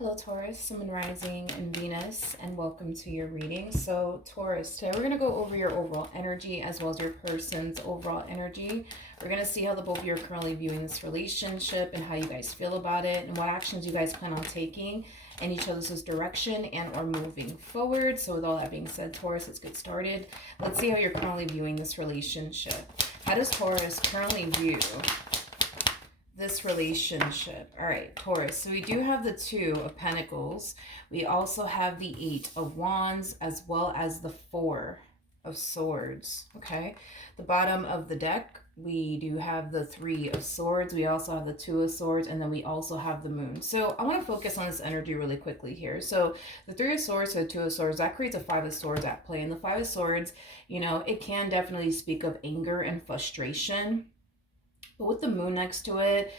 Hello, Taurus, Sun, Rising, and Venus, and welcome to your reading. So, Taurus, today we're going to go over your overall energy as well as your person's overall energy. We're going to see how the both of you are currently viewing this relationship and how you guys feel about it and what actions you guys plan on taking in each other's direction and or moving forward. So, with all that being said, Taurus, let's get started. Let's see how you're currently viewing this relationship. How does Taurus currently view this relationship? All right, Taurus. So we do have the Two of Pentacles. We also have the Eight of Wands as well as the Four of Swords. Okay. The bottom of the deck, we do have the Three of Swords. We also have the Two of Swords, and then we also have the Moon. So I want to focus on this energy really quickly here. So the Three of Swords to the Two of Swords, that creates a Five of Swords at play. And the Five of Swords, it can definitely speak of anger and frustration. But with the moon next to it,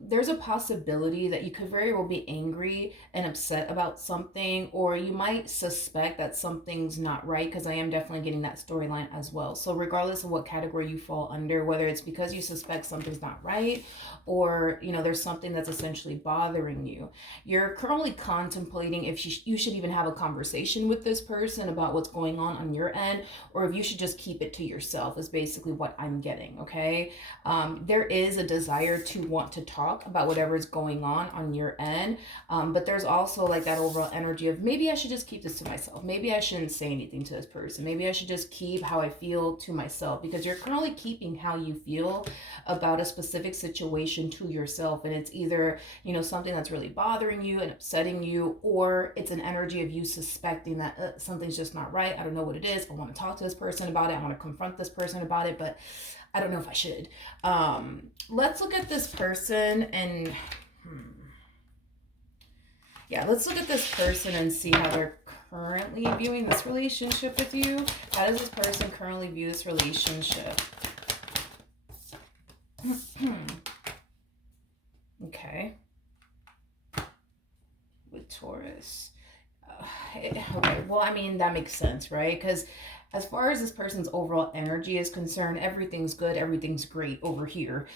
there's a possibility that you could very well be angry and upset about something, or you might suspect that something's not right, because I am definitely getting that storyline as well. So regardless of what category you fall under, whether it's because you suspect something's not right, or there's something that's essentially bothering you, you're currently contemplating if you should even have a conversation with this person about what's going on your end, or if you should just keep it to yourself, is basically what I'm getting. Okay. There is a desire to want to talk about whatever is going on your end, but there's also like that overall energy of maybe I should just keep this to myself. Maybe I shouldn't say anything to this person. Maybe I should just keep how I feel to myself, because you're currently keeping how you feel about a specific situation to yourself, and it's either something that's really bothering you and upsetting you, or it's an energy of you suspecting that something's just not right. I don't know what it is. I want to talk to this person about it. I want to confront this person about it, but I don't know if I should. Let's look at this person and let's look at this person and see how they're currently viewing this relationship with you. How does this person currently view this relationship? Okay. With Taurus. Okay, well, I mean, that makes sense, right? Because as far as this person's overall energy is concerned, everything's good, everything's great over here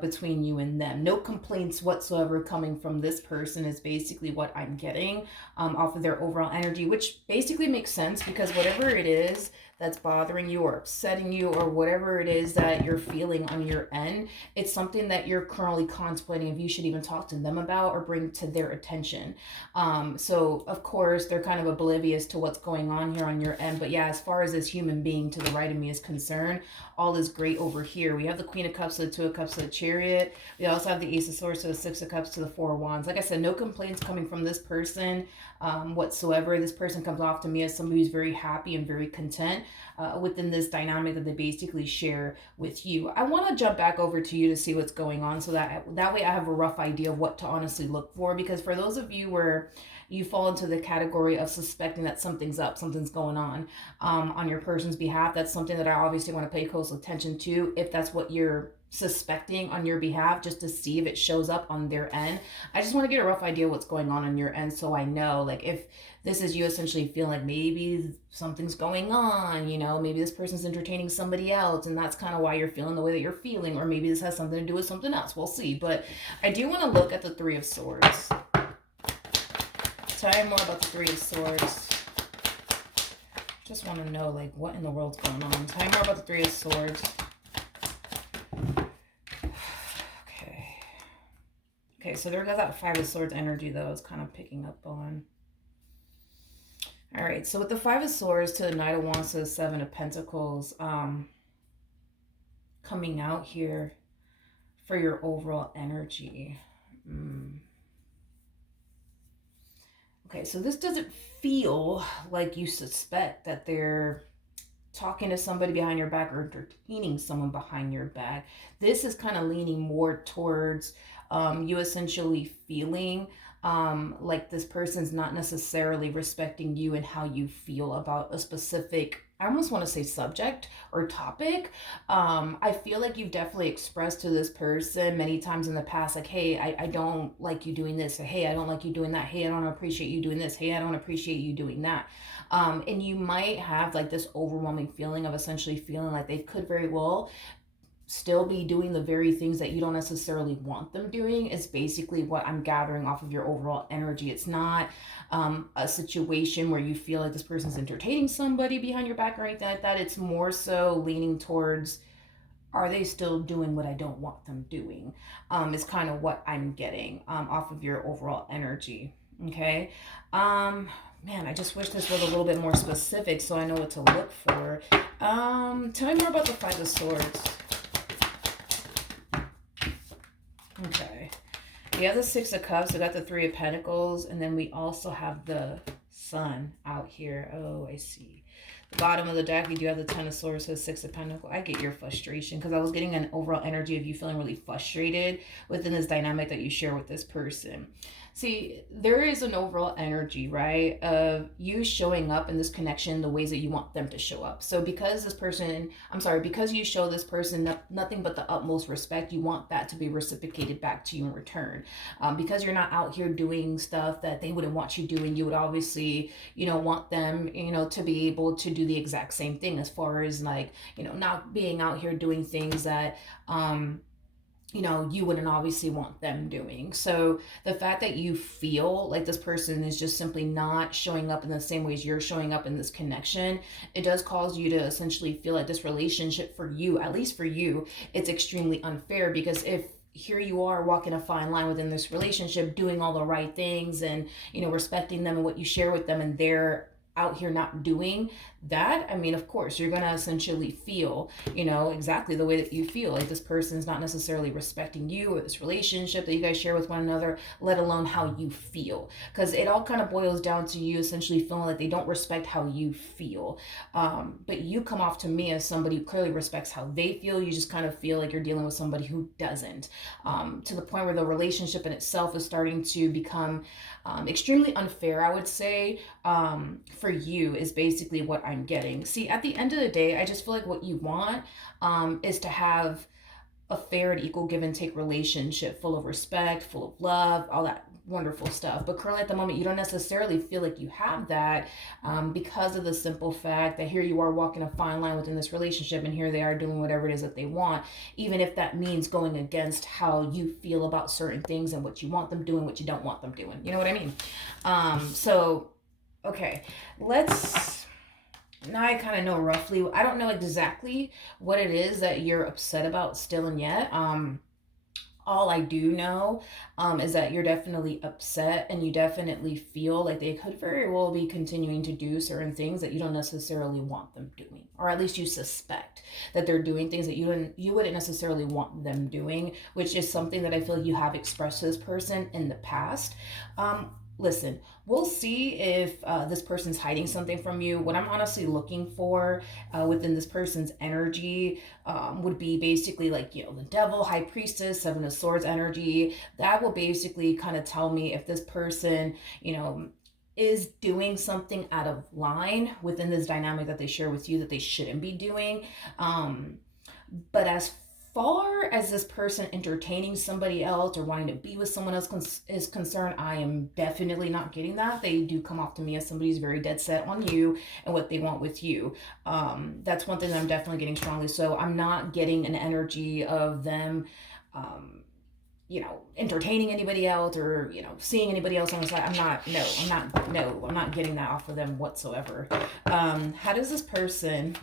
between you and them. No complaints whatsoever coming from this person is basically what I'm getting off of their overall energy, which basically makes sense, because whatever it is that's bothering you or upsetting you, or whatever it is that you're feeling on your end, it's something that you're currently contemplating if you should even talk to them about or bring to their attention. So of course they're kind of oblivious to what's going on here on your end, but yeah, as far as this human being to the right of me is concerned, all is great over here. We have the Queen of Cups to the Two of Cups to the Chariot. We also have the Ace of Swords to the Six of Cups to the Four of Wands. Like I said, no complaints coming from this person whatsoever. This person comes off to me as somebody who's very happy and very content within this dynamic that they basically share with you. I want to jump back over to you to see what's going on, so that way I have a rough idea of what to honestly look for, because for those of you where you fall into the category of suspecting that something's up, something's going on your person's behalf, that's something that I obviously want to pay close attention to, if that's what you're suspecting on your behalf, just to see if it shows up on their end. I just want to get a rough idea of what's going on your end, so I know, like, if this is you essentially feeling like maybe something's going on, maybe this person's entertaining somebody else, and that's kind of why you're feeling the way that you're feeling, or maybe this has something to do with something else. We'll see. But I do want to look at the Three of Swords. Tell me more about the Three of Swords. Just want to know, like, what in the world's going on. Tell me more about the Three of Swords. Okay, so there goes that Five of Swords energy, though, I was kind of picking up on. All right, so with the Five of Swords to the Knight of Wands to the Seven of Pentacles coming out here for your overall energy. Okay, so this doesn't feel like you suspect that they're talking to somebody behind your back or entertaining someone behind your back. This is kind of leaning more towards you essentially feeling like this person's not necessarily respecting you and how you feel about a specific, I almost want to say subject or topic. I feel like you've definitely expressed to this person many times in the past, like, hey, I don't like you doing this, or hey, I don't like you doing that, hey, I don't appreciate you doing this, hey, I don't appreciate you doing that. And you might have like this overwhelming feeling of essentially feeling like they could very well still be doing the very things that you don't necessarily want them doing is basically what I'm gathering off of your overall energy. It's not a situation where you feel like this person's entertaining somebody behind your back or anything like that. It's more so leaning towards, are they still doing what I don't want them doing? Is kind of what I'm getting off of your overall energy. Okay. Man, I just wish this was a little bit more specific so I know what to look for. Tell me more about the Five of Swords. Okay. We have the Six of Cups. We got the Three of Pentacles. And then we also have the Sun out here. Oh, I see. The bottom of the deck, we do have the Ten of Swords, the Six of Pentacles. I get your frustration because I was getting an overall energy of you feeling really frustrated within this dynamic that you share with this person. See, there is an overall energy, right, of you showing up in this connection the ways that you want them to show up. So because because you show this person nothing but the utmost respect, you want that to be reciprocated back to you in return. Because you're not out here doing stuff that they wouldn't want you doing, you would obviously, want them, to be able to do the exact same thing as far as like, not being out here doing things that, you wouldn't obviously want them doing. So the fact that you feel like this person is just simply not showing up in the same ways you're showing up in this connection, it does cause you to essentially feel like this relationship for you, at least for you, it's extremely unfair. Because if here you are walking a fine line within this relationship, doing all the right things and, respecting them and what you share with them, and they're out here not doing that, I mean, of course, you're going to essentially feel, exactly the way that you feel. Like this person's not necessarily respecting you or this relationship that you guys share with one another, let alone how you feel. Because it all kind of boils down to you essentially feeling like they don't respect how you feel. But you come off to me as somebody who clearly respects how they feel. You just kind of feel like you're dealing with somebody who doesn't. To the point where the relationship in itself is starting to become extremely unfair, I would say, for you, is basically what I'm getting. See, at the end of the day, I just feel like what you want is to have a fair and equal give and take relationship, full of respect, full of love, all that wonderful stuff. But currently at the moment, you don't necessarily feel like you have that because of the simple fact that here you are walking a fine line within this relationship, and here they are doing whatever it is that they want, even if that means going against how you feel about certain things and what you want them doing, what you don't want them doing. You know what I mean? Okay, now I kind of know roughly. I don't know exactly what it is that you're upset about still and yet. All I do know is that you're definitely upset, and you definitely feel like they could very well be continuing to do certain things that you don't necessarily want them doing, or at least you suspect that they're doing things that you wouldn't necessarily want them doing, which is something that I feel you have expressed to this person in the past. Listen, we'll see if this person's hiding something from you. What I'm honestly looking for within this person's energy would be basically like, the Devil, High Priestess, Seven of Swords energy. That will basically kind of tell me if this person, is doing something out of line within this dynamic that they share with you that they shouldn't be doing. But as far as this person entertaining somebody else or wanting to be with someone else is concerned, I am definitely not getting that. They do come off to me as somebody who's very dead set on you and what they want with you. That's one thing that I'm definitely getting strongly. So I'm not getting an energy of them entertaining anybody else or, seeing anybody else on the side. I'm not getting that off of them whatsoever. How does this person,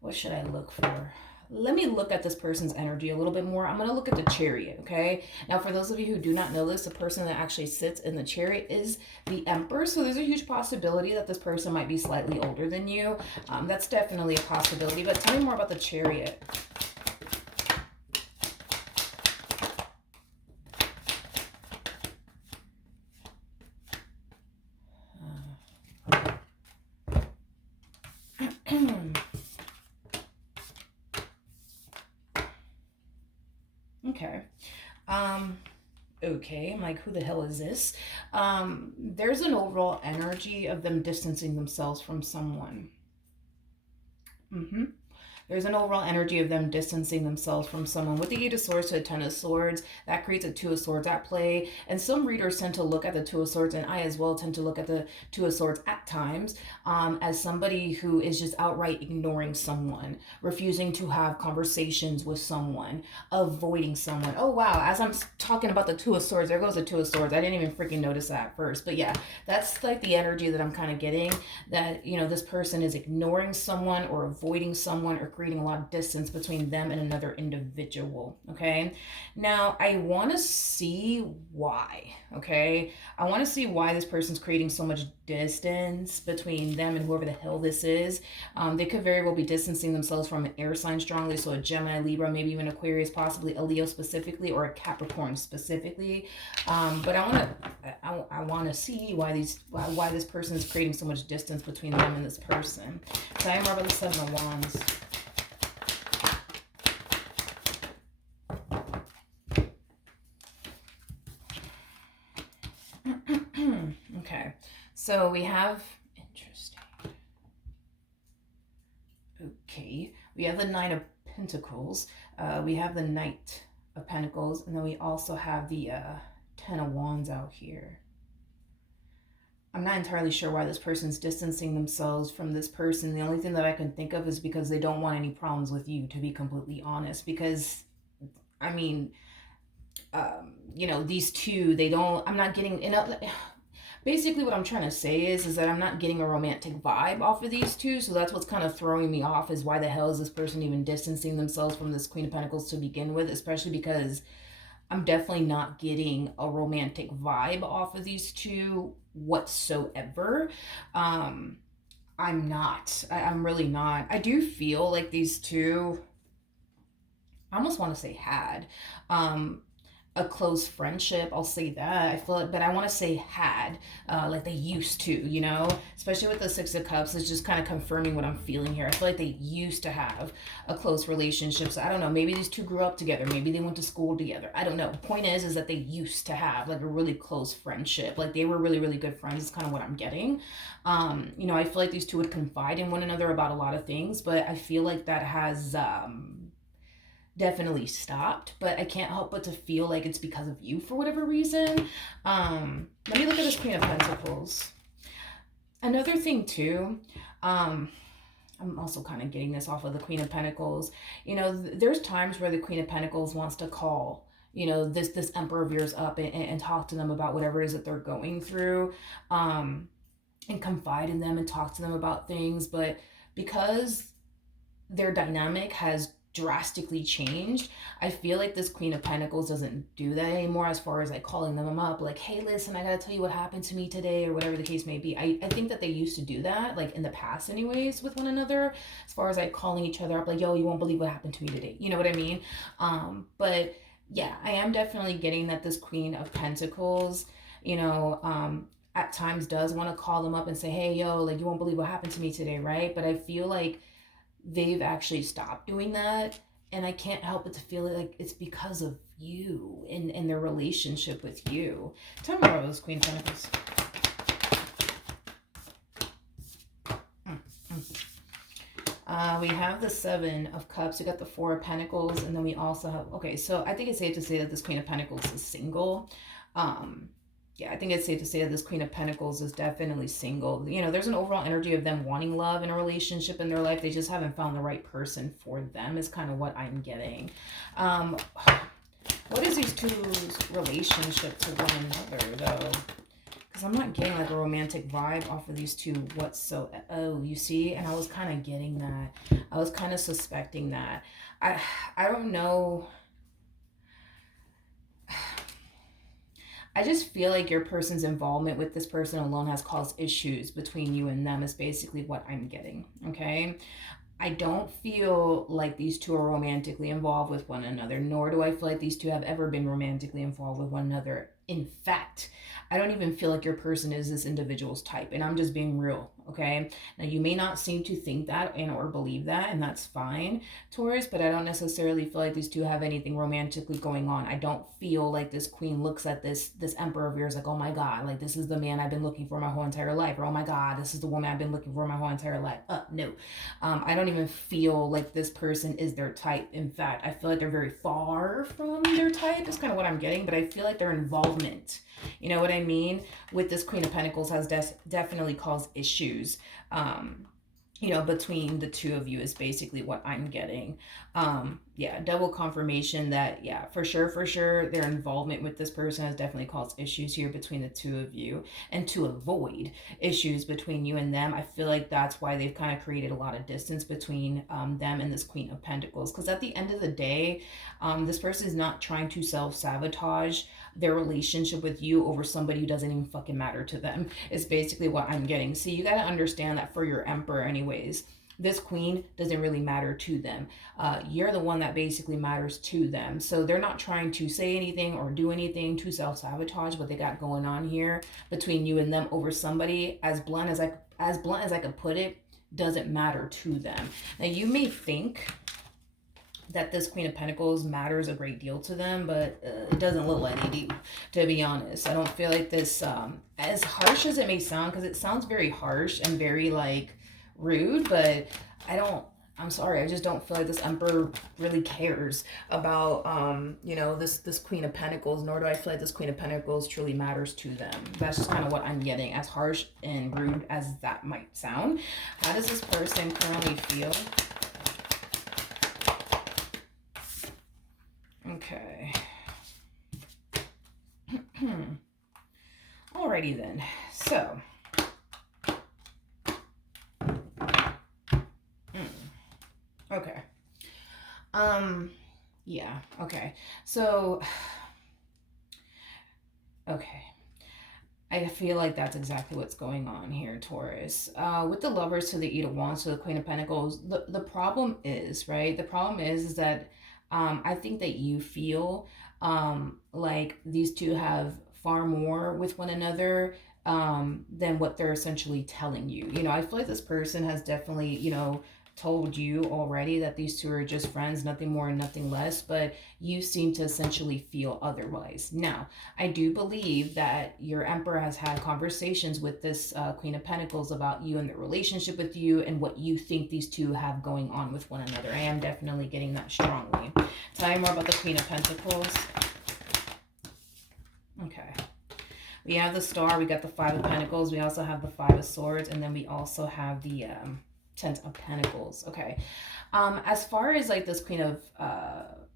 what should I look for? Let me look at this person's energy a little bit more. I'm going to look at the Chariot, okay? Now, for those of you who do not know this, the person that actually sits in the Chariot is the Emperor. So there's a huge possibility that this person might be slightly older than you. That's definitely a possibility. But tell me more about the Chariot. Okay. Okay, I'm like, who the hell is this? There's an overall energy of them distancing themselves from someone. There's an overall energy of them distancing themselves from someone. With the Eight of Swords to the Ten of Swords, that creates a Two of Swords at play. And some readers tend to look at the Two of Swords, and I as well tend to look at the Two of Swords at times, as somebody who is just outright ignoring someone, refusing to have conversations with someone, avoiding someone. Oh wow, as I'm talking about the Two of Swords, there goes the Two of Swords. I didn't even freaking notice that at first. But yeah, that's like the energy that I'm kind of getting, that, you know, this person is ignoring someone or avoiding someone or creating a lot of distance between them and another individual. Okay, now I want to see why. Okay, I want to see why this person's creating so much distance between them and whoever the hell this is. They could very well be distancing themselves from an air sign strongly, so a Gemini, Libra, maybe even Aquarius, possibly a Leo specifically, or a Capricorn specifically. But I want to see why this person is creating so much distance between them and this person. So I am more about the Seven of Wands. Okay, so we have, interesting. Okay, we have the Nine of Pentacles. We have the Knight of Pentacles, and then we also have the Ten of Wands out here. I'm not entirely sure why this person's distancing themselves from this person. The only thing that I can think of is because they don't want any problems with you, to be completely honest. Because, I mean, you know, these two, they don't, I'm not getting enough. Basically what I'm trying to say is that I'm not getting a romantic vibe off of these two. So that's what's kind of throwing me off, is why the hell is this person even distancing themselves from this Queen of Pentacles to begin with, especially because I'm definitely not getting a romantic vibe off of these two whatsoever. I'm not. I'm really not. I do feel like these two, I almost want to say had a close friendship. I'll say that. I feel it, but I want to say had, like they used to, you know, especially with the Six of Cups. It's just kind of confirming what I'm feeling here. I feel like they used to have a close relationship. So I don't know, maybe these two grew up together, maybe they went to school together, I don't know. The point is that they used to have like a really close friendship, like they were really, really good friends. It's kind of what I'm getting. You know, I feel like these two would confide in one another about a lot of things, but I feel like that has definitely stopped. But I can't help but to feel like it's because of you for whatever reason. Let me look at this Queen of Pentacles. Another thing too, I'm also kind of getting this off of the Queen of Pentacles. You know, there's times where the Queen of Pentacles wants to call, you know, this Emperor of yours up and talk to them about whatever it is that they're going through, and confide in them and talk to them about things. But because their dynamic has drastically changed, I feel like this Queen of Pentacles doesn't do that anymore, as far as like calling them up like, hey, listen, I gotta tell you what happened to me today, or whatever the case may be. I think that they used to do that, like in the past anyways, with one another, as far as like calling each other up like, yo, you won't believe what happened to me today, you know what I mean? But yeah, I am definitely getting that this Queen of Pentacles, you know, at times does want to call them up and say, hey, yo, like you won't believe what happened to me today, right? But I feel like they've actually stopped doing that, and I can't help but to feel like it's because of you and their relationship with you. Tell me more about this Queen of Pentacles. We have the Seven of Cups, we got the Four of Pentacles, and then we also have, okay, so I think it's safe to say that this Queen of Pentacles is single. Yeah, I think it's safe to say that this Queen of Pentacles is definitely single. You know, there's an overall energy of them wanting love in a relationship in their life. They just haven't found the right person for them, is kind of what I'm getting. What is these two's relationship to one another, though? Because I'm not getting like a romantic vibe off of these two whatsoever. Oh, you see? And I was kind of getting that. I was kind of suspecting that. I don't know. I just feel like your person's involvement with this person alone has caused issues between you and them, is basically what I'm getting, okay? I don't feel like these two are romantically involved with one another, nor do I feel like these two have ever been romantically involved with one another In fact, I don't even feel like your person is this individual's type. And I'm just being real, okay? Now, you may not seem to think that and or believe that, and that's fine, Taurus, but I don't necessarily feel like these two have anything romantically going on. I don't feel like this queen looks at this emperor of yours like, oh my God, like this is the man I've been looking for my whole entire life. Or, oh my God, this is the woman I've been looking for my whole entire life. No. I don't even feel like this person is their type. In fact, I feel like they're very far from their type is kind of what I'm getting, but I feel like their involvement, you know what I mean, with this Queen of Pentacles has definitely caused issues. Between the two of you is basically what I'm getting. Yeah, double confirmation that, yeah, for sure, their involvement with this person has definitely caused issues here between the two of you. And to avoid issues between you and them, I feel like that's why they've kind of created a lot of distance between them and this Queen of Pentacles. Because at the end of the day, this person is not trying to self-sabotage their relationship with you over somebody who doesn't even fucking matter to them, is basically what I'm getting. So you got to understand that for your emperor anyways, this queen doesn't really matter to them. You're the one that basically matters to them. So they're not trying to say anything or do anything to self-sabotage what they got going on here between you and them over somebody, as blunt as I could put it, doesn't matter to them. Now you may think that this Queen of Pentacles matters a great deal to them, but it doesn't look like they do, to be honest. I don't feel like this, as harsh as it may sound, because it sounds very harsh and very, like, rude, but I'm sorry, I just don't feel like this Emperor really cares about, this Queen of Pentacles, nor do I feel like this Queen of Pentacles truly matters to them. That's just kind of what I'm getting, as harsh and rude as that might sound. How does this person currently feel? Okay. Alrighty then. So. Okay. Yeah. Okay. So. Okay. I feel like that's exactly what's going on here, Taurus. With the Lovers to the Eight of Wands to the Queen of Pentacles, the problem is, right? The problem is that I think that you feel like these two have far more with one another than what they're essentially telling you. I feel like this person has definitely, told you already that these two are just friends, nothing more and nothing less, but you seem to essentially feel otherwise. Now, I do believe that your Emperor has had conversations with this Queen of Pentacles about you and their relationship with you and what you think these two have going on with one another. I am definitely getting that strongly. Tell me more about the Queen of Pentacles. Okay. We have the Star, we got the Five of Pentacles, we also have the Five of Swords, and then we also have the Ten of Pentacles. Okay. As far as like this Queen of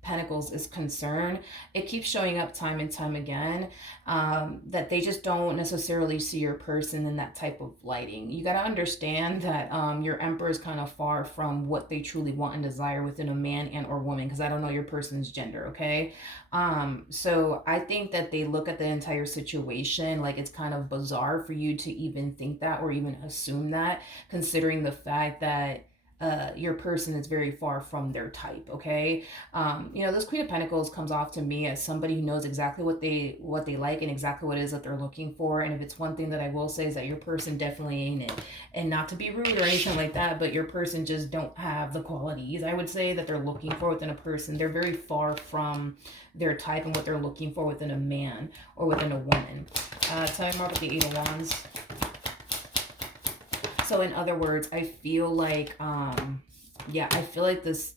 Pentacles is concerned, it keeps showing up time and time again that they just don't necessarily see your person in that type of lighting. You got to understand that your Emperor is kind of far from what they truly want and desire within a man and or woman, because I don't know your person's gender, okay? So I think that they look at the entire situation like it's kind of bizarre for you to even think that or even assume that, considering the fact that your person is very far from their type, okay? This Queen of Pentacles comes off to me as somebody who knows exactly what they like and exactly what it is that they're looking for. And if it's one thing that I will say is that your person definitely ain't it. And not to be rude or anything like that, but your person just don't have the qualities, I would say, that they're looking for within a person. They're very far from their type and what they're looking for within a man or within a woman. Tell me more about the Eight of Wands. So in other words, I feel like, I feel like this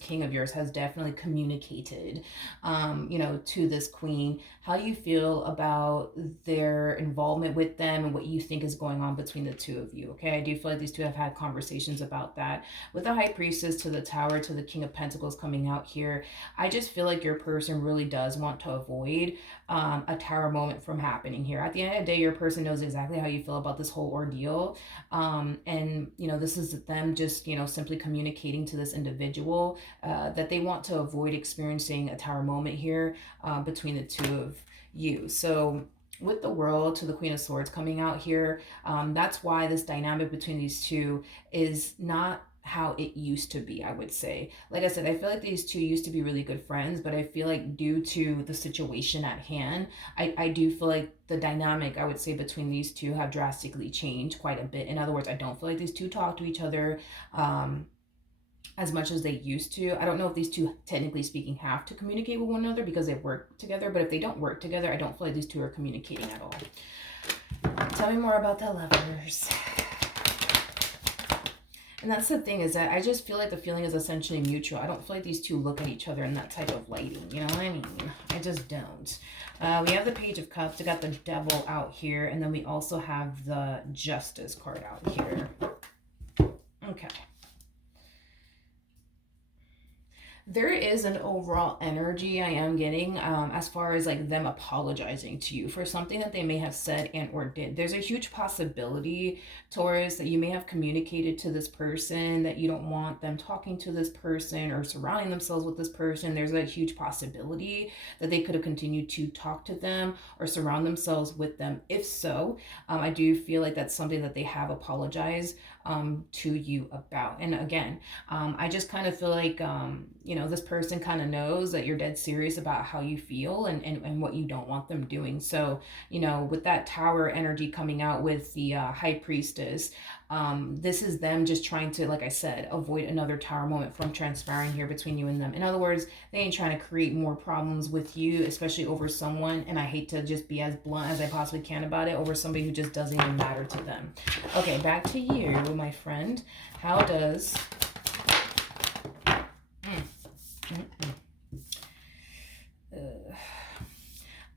king of yours has definitely communicated, to this queen, how you feel about their involvement with them and what you think is going on between the two of you, okay? I do feel like these two have had conversations about that. With the High Priestess to the Tower to the King of Pentacles coming out here, I just feel like your person really does want to avoid a Tower moment from happening here. At the end of the day, your person knows exactly how you feel about this whole ordeal. This is them just, simply communicating to this individual that they want to avoid experiencing a Tower moment here between the two of you. So with the World to the Queen of Swords coming out here, that's why this dynamic between these two is not how it used to be, I would say. Like I said, I feel like these two used to be really good friends, but I feel like due to the situation at hand, I do feel like the dynamic, I would say, between these two have drastically changed quite a bit. In other words, I don't feel like these two talk to each other as much as they used to. I don't know if these two, technically speaking, have to communicate with one another because they work together, but if they don't work together, I don't feel like these two are communicating at all. Tell me more about the lovers. And that's the thing, is that I just feel like the feeling is essentially mutual. I don't feel like these two look at each other in that type of lighting. You know what I mean? I just don't. We have the Page of Cups. We got the Devil out here. And then we also have the Justice card out here. Okay. There is an overall energy I am getting as far as like them apologizing to you for something that they may have said and or did. There's a huge possibility, Taurus, that you may have communicated to this person that you don't want them talking to this person or surrounding themselves with this person. There's a huge possibility that they could have continued to talk to them or surround themselves with them. If so, I do feel like that's something that they have apologized to you about. And again, I just kind of feel like, you know, this person kind of knows that you're dead serious about how you feel and what you don't want them doing. So, you know, with that Tower energy coming out with the High Priestess, this is them just trying to, like I said, avoid another Tower moment from transpiring here between you and them. In other words, they ain't trying to create more problems with you, especially over someone, and I hate to just be as blunt as I possibly can about it, over somebody who just doesn't even matter to them. Okay, back to you, my friend. How does...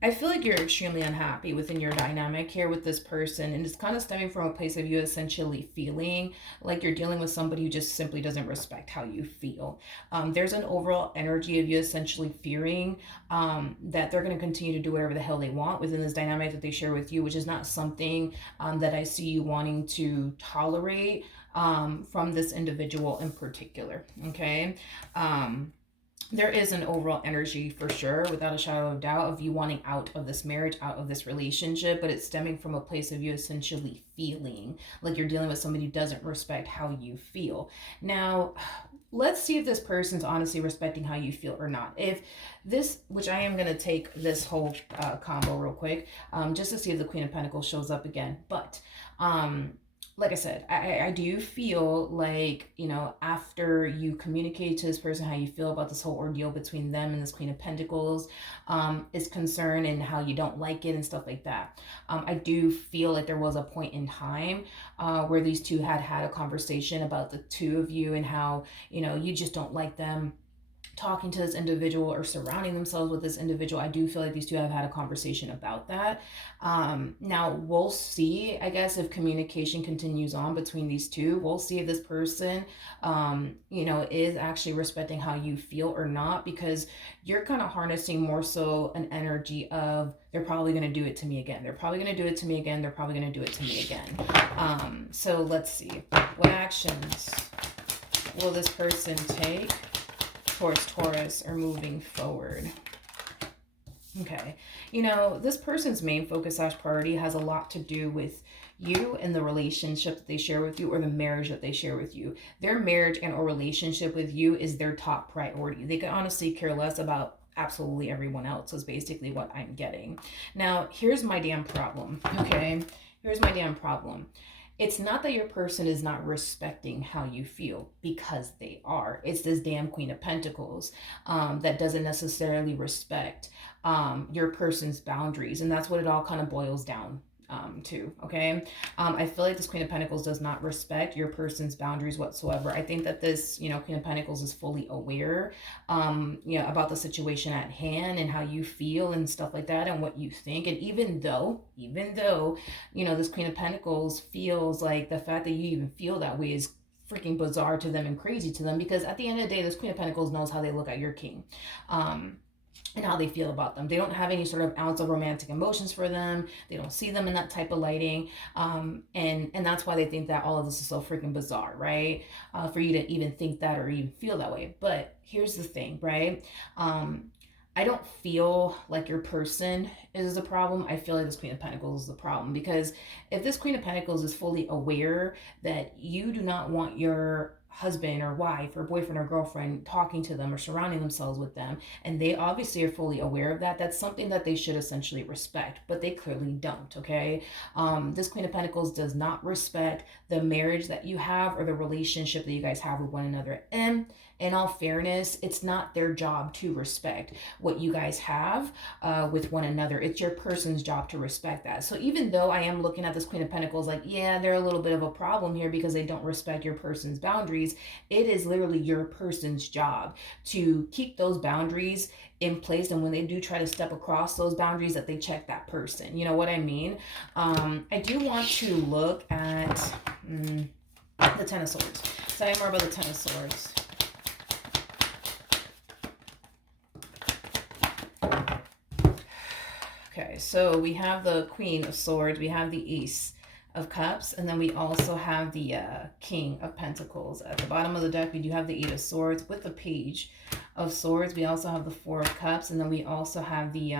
I feel like you're extremely unhappy within your dynamic here with this person, and it's kind of stemming from a place of you essentially feeling like you're dealing with somebody who just simply doesn't respect how you feel. There's an overall energy of you essentially fearing that they're going to continue to do whatever the hell they want within this dynamic that they share with you, which is not something that I see you wanting to tolerate from this individual in particular. Okay. There is an overall energy for sure, without a shadow of doubt, of you wanting out of this marriage, out of this relationship, but it's stemming from a place of you essentially feeling like you're dealing with somebody who doesn't respect how you feel. Now, let's see if this person's honestly respecting how you feel or not. If this, which I am going to take this whole combo real quick, just to see if the Queen of Pentacles shows up again. But like I said, I do feel like, you know, after you communicate to this person how you feel about this whole ordeal between them and this Queen of Pentacles is concerned and how you don't like it and stuff like that. I do feel like there was a point in time where these two had a conversation about the two of you and how, you know, you just don't like them talking to this individual or surrounding themselves with this individual. I do feel like these two have had a conversation about that. Now we'll see, I guess, if communication continues on between these two. We'll see if this person, you know, is actually respecting how you feel or not, because you're kind of harnessing more so an energy of, they're probably going to do it to me again. They're probably going to do it to me again. They're probably going to do it to me again. So let's see. What actions will this person take towards Taurus or moving forward? Okay, you know, this person's main focus / priority has a lot to do with you and the relationship that they share with you, or the marriage that they share with you. Their marriage and or relationship with you is their top priority. They can honestly care less about absolutely everyone else, is basically what I'm getting. Now, here's my damn problem, okay? Here's my damn problem. It's not that your person is not respecting how you feel, because they are. It's this damn Queen of Pentacles that doesn't necessarily respect your person's boundaries. And that's what it all kind of boils down to, okay? I feel like this Queen of Pentacles does not respect your person's boundaries whatsoever. I think that this, you know, Queen of Pentacles is fully aware, you know, about the situation at hand and how you feel and stuff like that and what you think. And even though, you know, this Queen of Pentacles feels like the fact that you even feel that way is freaking bizarre to them and crazy to them, because at the end of the day, this Queen of Pentacles knows how they look at your king. And how they feel about them. They don't have any sort of ounce of romantic emotions for them. They don't see them in that type of lighting. And that's why they think that all of this is so freaking bizarre, right? For you to even think that or even feel that way. But here's the thing, right? I don't feel like your person is the problem. I feel like this Queen of Pentacles is the problem, because if this Queen of Pentacles is fully aware that you do not want your husband or wife or boyfriend or girlfriend talking to them or surrounding themselves with them, and they obviously are fully aware of that, that's something that they should essentially respect, but they clearly don't. Okay, this Queen of Pentacles does not respect the marriage that you have or the relationship that you guys have with one another. And in all fairness, it's not their job to respect what you guys have with one another. It's your person's job to respect that. So even though I am looking at this Queen of Pentacles like, yeah, they're a little bit of a problem here because they don't respect your person's boundaries, it is literally your person's job to keep those boundaries in place, and when they do try to step across those boundaries, that they check that person. You know what I mean? I do want to look at the Ten of Swords. Tell me more about the Ten of Swords. Okay, so we have the Queen of Swords, we have the Ace of Cups, and then we also have the King of Pentacles. At the bottom of the deck, we do have the Eight of Swords with the Page of Swords. We also have the Four of Cups, and then we also have the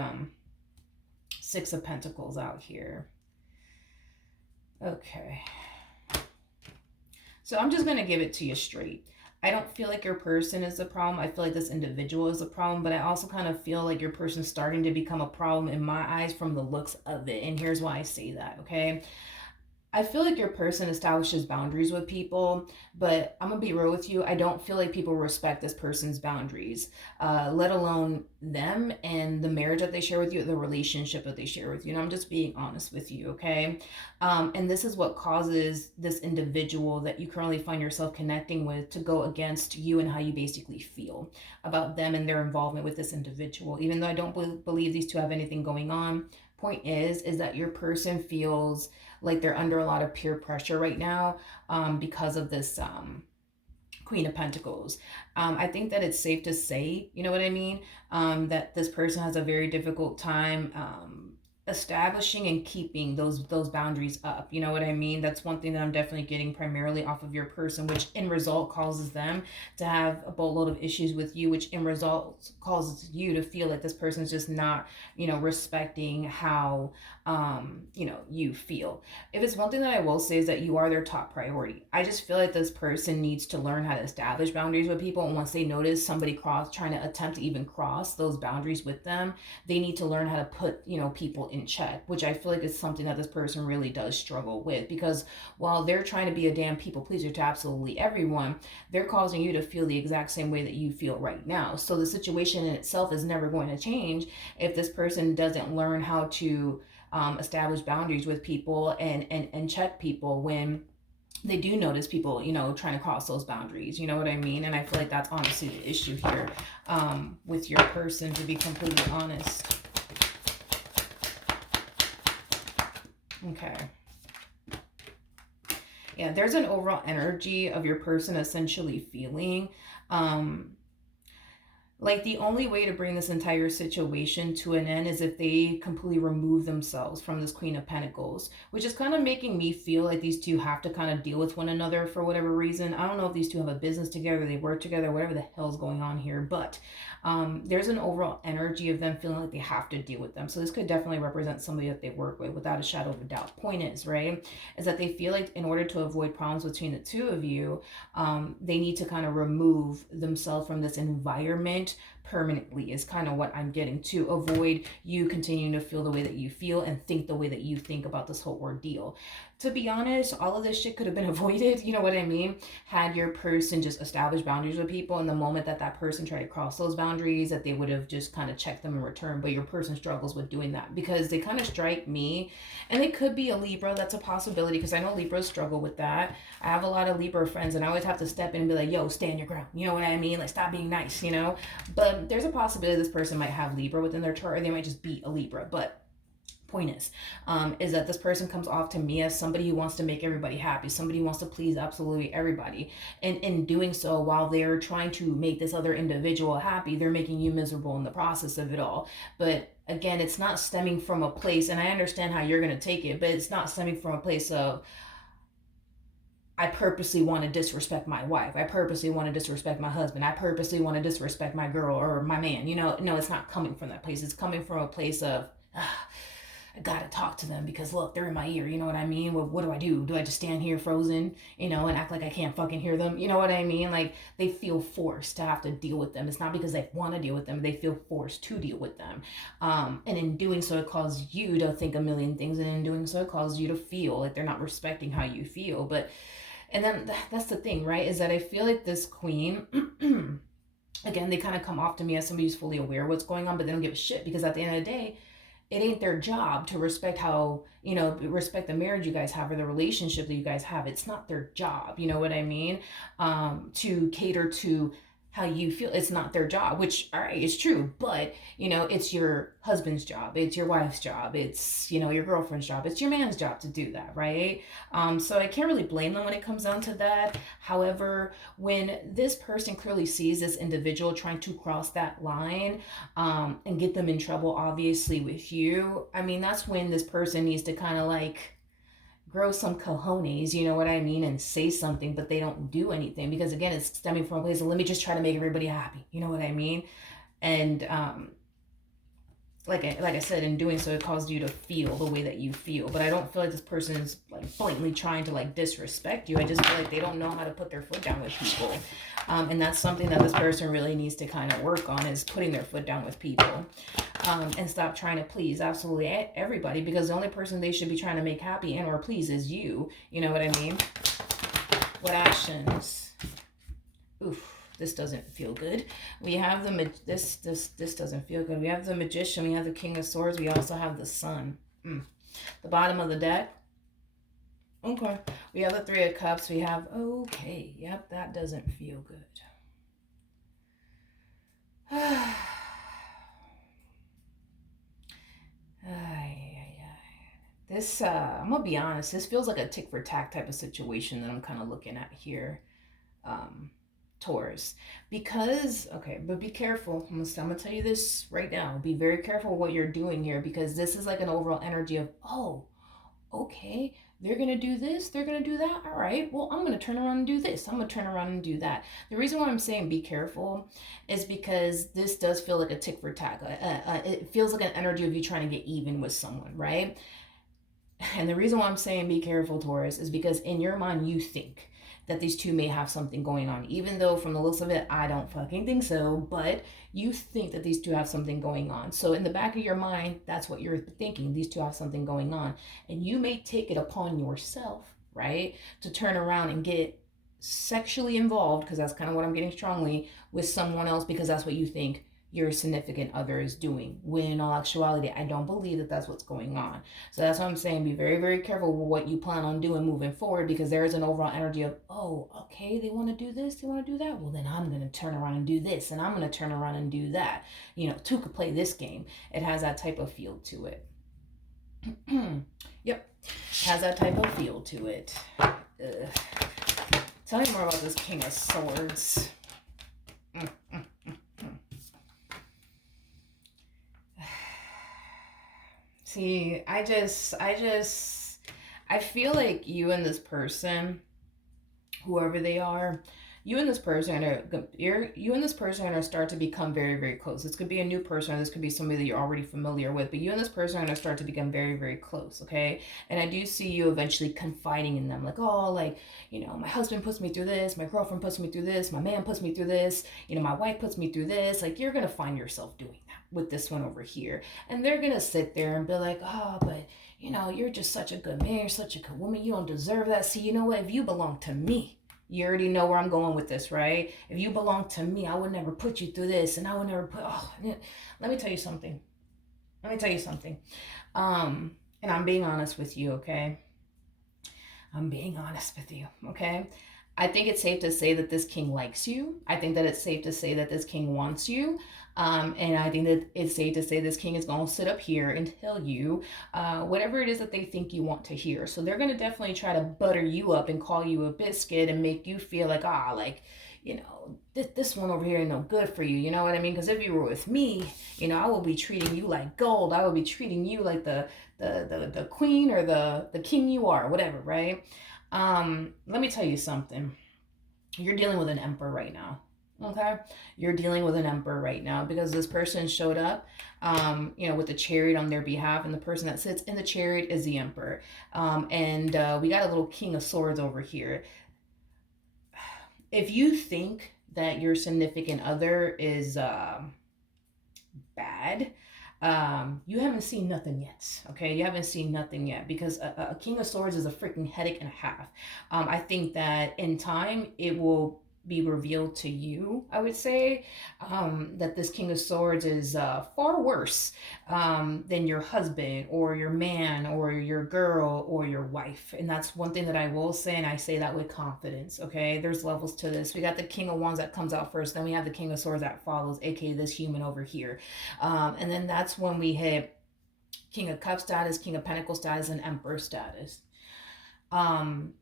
Six of Pentacles out here. Okay. So I'm just going to give it to you straight. I don't feel like your person is the problem. I feel like this individual is the problem, but I also kind of feel like your person's starting to become a problem in my eyes from the looks of it. And here's why I say that, okay? I feel like your person establishes boundaries with people, but I'm going to be real with you. I don't feel like people respect this person's boundaries, let alone them and the marriage that they share with you, the relationship that they share with you. And I'm just being honest with you, okay? And this is what causes this individual that you currently find yourself connecting with to go against you and how you basically feel about them and their involvement with this individual. Even though I don't believe these two have anything going on, point is that your person feels like they're under a lot of peer pressure right now because of this Queen of Pentacles. I think that it's safe to say, you know what I mean, that this person has a very difficult time establishing and keeping those boundaries up. You know what I mean? That's one thing that I'm definitely getting primarily off of your person, which in result causes them to have a boatload of issues with you, which in result causes you to feel like this person's just not, you know, respecting how you know, you feel. If it's one thing that I will say is that you are their top priority. I just feel like this person needs to learn how to establish boundaries with people, and once they notice somebody trying to attempt to even cross those boundaries with them, they need to learn how to put, you know, people in check, which I feel like is something that this person really does struggle with, because while they're trying to be a damn people pleaser to absolutely everyone, they're causing you to feel the exact same way that you feel right now. So the situation in itself is never going to change if this person doesn't learn how to establish boundaries with people and check people when they do notice people, you know, trying to cross those boundaries. You know what I mean? And I feel like that's honestly the issue here with your person, to be completely honest. Okay. Yeah, there's an overall energy of your person essentially feeling like the only way to bring this entire situation to an end is if they completely remove themselves from this Queen of Pentacles, which is kind of making me feel like these two have to kind of deal with one another for whatever reason. I don't know if these two have a business together, they work together, whatever the hell's going on here, but there's an overall energy of them feeling like they have to deal with them. So this could definitely represent somebody that they work with without a shadow of a doubt. Point is, right, is that they feel like in order to avoid problems between the two of you, they need to kind of remove themselves from this environment permanently, is kind of what I'm getting, to avoid you continuing to feel the way that you feel and think the way that you think about this whole ordeal. To be honest, all of this shit could have been avoided, you know what I mean, had your person just established boundaries with people, and the moment that that person tried to cross those boundaries, that they would have just kind of checked them in return. But your person struggles with doing that because they kind of strike me, and they could be a Libra. That's a possibility, because I know Libras struggle with that. I have a lot of Libra friends, and I always have to step in and be like, yo, stand your ground, you know what I mean, like stop being nice, you know. But there's a possibility this person might have Libra within their chart, or they might just be a Libra. But point is that this person comes off to me as somebody who wants to make everybody happy, somebody who wants to please absolutely everybody, and in doing so, while they're trying to make this other individual happy, they're making you miserable in the process of it all. But again, it's not stemming from a place, and I understand how you're going to take it, but it's not stemming from a place of, I purposely want to disrespect my wife, I purposely want to disrespect my husband, I purposely want to disrespect my girl or my man, you know. No, it's not coming from that place. It's coming from a place of I gotta talk to them because look, they're in my ear. You know what I mean? What do I do? Do I just stand here frozen, and act like I can't fucking hear them? You know what I mean? Like, they feel forced to have to deal with them. It's not because they want to deal with them. They feel forced to deal with them. And in doing so, it causes you to think a million things. And in doing so, it causes you to feel like they're not respecting how you feel. And then that's the thing, right? Is that I feel like this queen, again, they kind of come off to me as somebody who's fully aware of what's going on, but they don't give a shit because at the end of the day, it ain't their job to respect respect the marriage you guys have or the relationship that you guys have. It's not their job. You know what I mean? To cater to how you feel. It's not their job, which, all right, it's true, but it's your husband's job, it's your wife's job, it's your girlfriend's job, it's your man's job to do that, right? So I can't really blame them when it comes down to that. However, when this person clearly sees this individual trying to cross that line, and get them in trouble, obviously, with you, I mean, that's when this person needs to kind of like grow some cojones, you know what I mean, and say something, but they don't do anything because, again, it's stemming from a place of, let me just try to make everybody happy, you know what I mean? And like I said, in doing so, it caused you to feel the way that you feel. But I don't feel like this person is like blatantly trying to like disrespect you. I just feel like they don't know how to put their foot down with people, and that's something that this person really needs to kind of work on, is putting their foot down with people, and stop trying to please absolutely everybody, because the only person they should be trying to make happy and or please is you. You know what I mean? What actions? Oof. This doesn't feel good. We have this doesn't feel good. We have the Magician. We have the King of Swords. We also have the Sun. The bottom of the deck. Okay. We have the Three of Cups. We have, okay. Yep, that doesn't feel good. This, I'm going to be honest, this feels like a tick for tack type of situation that I'm kind of looking at here. Taurus, because, okay, but be careful. I'm gonna tell you this right now. Be very careful what you're doing here, because this is like an overall energy of, oh, okay, they're gonna do this, they're gonna do that. All right, well, I'm gonna turn around and do this. I'm gonna turn around and do that. The reason why I'm saying be careful is because this does feel like a tick for tack. It feels like an energy of you trying to get even with someone, right? And the reason why I'm saying be careful, Taurus, is because in your mind you think that these two may have something going on, even though from the looks of it, I don't fucking think so, but you think that these two have something going on. So in the back of your mind, that's what you're thinking. These two have something going on. And you may take it upon yourself, right, to turn around and get sexually involved, because that's kind of what I'm getting strongly, with someone else, because that's what you think your significant other is doing, when in all actuality, I don't believe that that's what's going on. So that's what I'm saying. Be very, very careful with what you plan on doing moving forward, because there is an overall energy of, oh, okay, they want to do this, they want to do that, well, then I'm going to turn around and do this, and I'm going to turn around and do that. Two could play this game. It has that type of feel to it. Yep, has that type of feel to it. Tell me more about this King of Swords. See, I feel like you and this person, whoever they are, you and this person are gonna start to become very, very close. This could be a new person, or this could be somebody that you're already familiar with, but you and this person are gonna start to become very, very close, okay? And I do see you eventually confiding in them, like, oh, like, my husband puts me through this, my girlfriend puts me through this, my man puts me through this, my wife puts me through this. Like, you're gonna find yourself doing that with this one over here. And they're gonna sit there and be like, oh, but you're just such a good man, you're such a good woman, you don't deserve that. See, you know what? If you belong to me, you already know where I'm going with this, right? If you belong to me, I would never put you through this, and I would never let me tell you something. And I'm being honest with you, okay? I'm being honest with you, okay? I think it's safe to say that this king likes you. I think that it's safe to say that this king wants you. And I think that it's safe to say this king is going to sit up here and tell you whatever it is that they think you want to hear. So they're going to definitely try to butter you up and call you a biscuit and make you feel like, this one over here ain't no good for you. You know what I mean? Because if you were with me, I will be treating you like gold. I will be treating you like the queen or the king you are, whatever, right? Let me tell you something. You're dealing with an emperor right now. Okay, you're dealing with an emperor right now because this person showed up, with the chariot on their behalf, and the person that sits in the chariot is the emperor. And we got a little king of swords over here. If you think that your significant other is bad, you haven't seen nothing yet. Okay, you haven't seen nothing yet because a king of swords is a freaking headache and a half. I think that in time it will be revealed to you, I would say, that this king of swords is far worse than your husband or your man or your girl or your wife. And that's one thing that I will say, and I say that with confidence. Okay, there's levels to this. We got the king of wands that comes out first, then we have the king of swords that follows, aka this human over here. And then that's when we hit king of cup status, king of pentacle status, and emperor status. um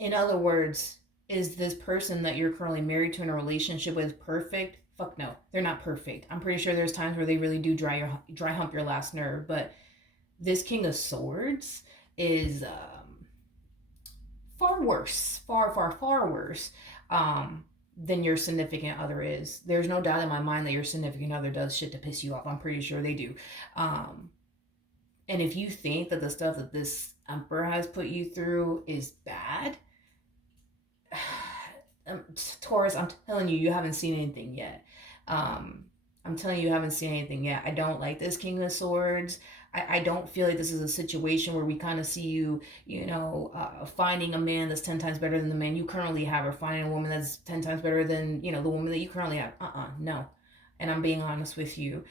in other words, is this person that you're currently married to in a relationship with perfect? Fuck no, they're not perfect. I'm pretty sure there's times where they really do dry hump your last nerve, but this king of swords is far worse, far worse, than your significant other is. There's no doubt in my mind that your significant other does shit to piss you off. I'm pretty sure they do. um and if you think that the stuff that this emperor has put you through is bad, Taurus, I'm telling you, you haven't seen anything yet. Um, I'm telling you, you haven't seen anything yet. I don't like this King of Swords. I don't feel like this is a situation where we kind of see you, finding a man that's 10 times better than the man you currently have, or finding a woman that's 10 times better than, the woman that you currently have. No. And I'm being honest with you.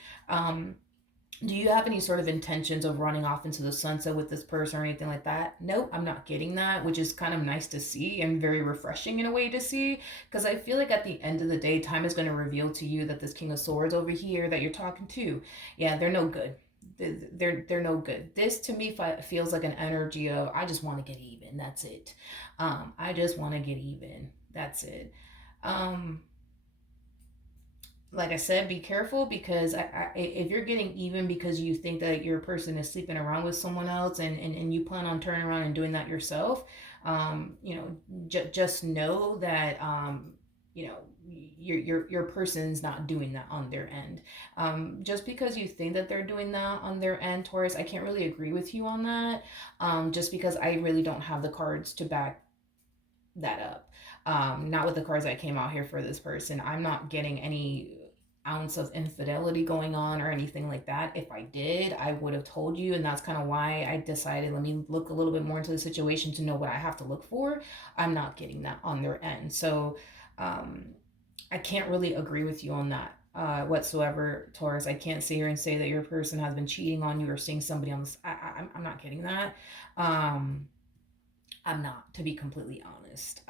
Do you have any sort of intentions of running off into the sunset with this person or anything like that? No, I'm not getting that, which is kind of nice to see and very refreshing in a way to see, because I feel like at the end of the day, time is going to reveal to you that this King of Swords over here that you're talking to, yeah, they're no good. They're no good. This to me feels like an energy of, I just want to get even. That's it. I just want to get even. That's it. Um, like I said, be careful because if you're getting even because you think that your person is sleeping around with someone else, and you plan on turning around and doing that yourself, just know that, you know, your person's not doing that on their end. Just because you think that they're doing that on their end, Taurus, I can't really agree with you on that. Just because I really don't have the cards to back that up. Not with the cards that came out here for this person. I'm not getting any ounce of infidelity going on or anything like that. If I did, I would have told you, and that's kind of why I decided, let me look a little bit more into the situation to know what I have to look for. I'm not getting that on their end. So I can't really agree with you on that whatsoever, Taurus. I can't sit here and say that your person has been cheating on you or seeing somebody on this. I'm not getting that. Um, I'm not, to be completely honest.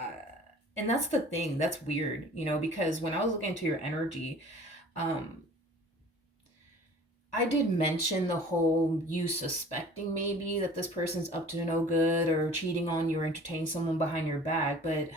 And that's the thing. That's weird, because when I was looking into your energy, um, I did mention the whole you suspecting maybe that this person's up to no good or cheating on you or entertaining someone behind your back, but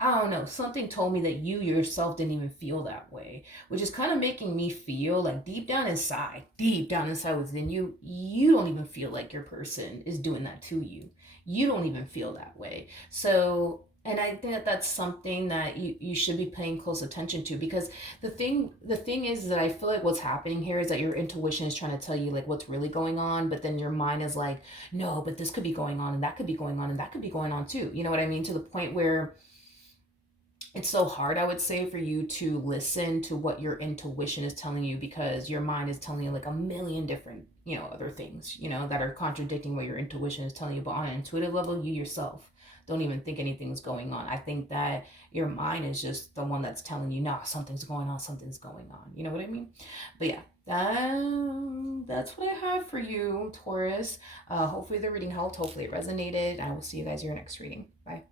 I don't know. Something told me that you yourself didn't even feel that way, which is kind of making me feel like deep down inside within you, you don't even feel like your person is doing that to you. You don't even feel that way. So, and I think that that's something that you should be paying close attention to, because the thing is that I feel like what's happening here is that your intuition is trying to tell you like what's really going on, but then your mind is like, no, but this could be going on and that could be going on and that could be going on too. You know what I mean? To the point where it's so hard, I would say, for you to listen to what your intuition is telling you, because your mind is telling you like a million different, other things, that are contradicting what your intuition is telling you. But on an intuitive level, you yourself don't even think anything's going on. I think that your mind is just the one that's telling you, nah, something's going on, something's going on. You know what I mean? But yeah, that's what I have for you, Taurus. Hopefully the reading helped. Hopefully it resonated. I will see you guys in your next reading. Bye.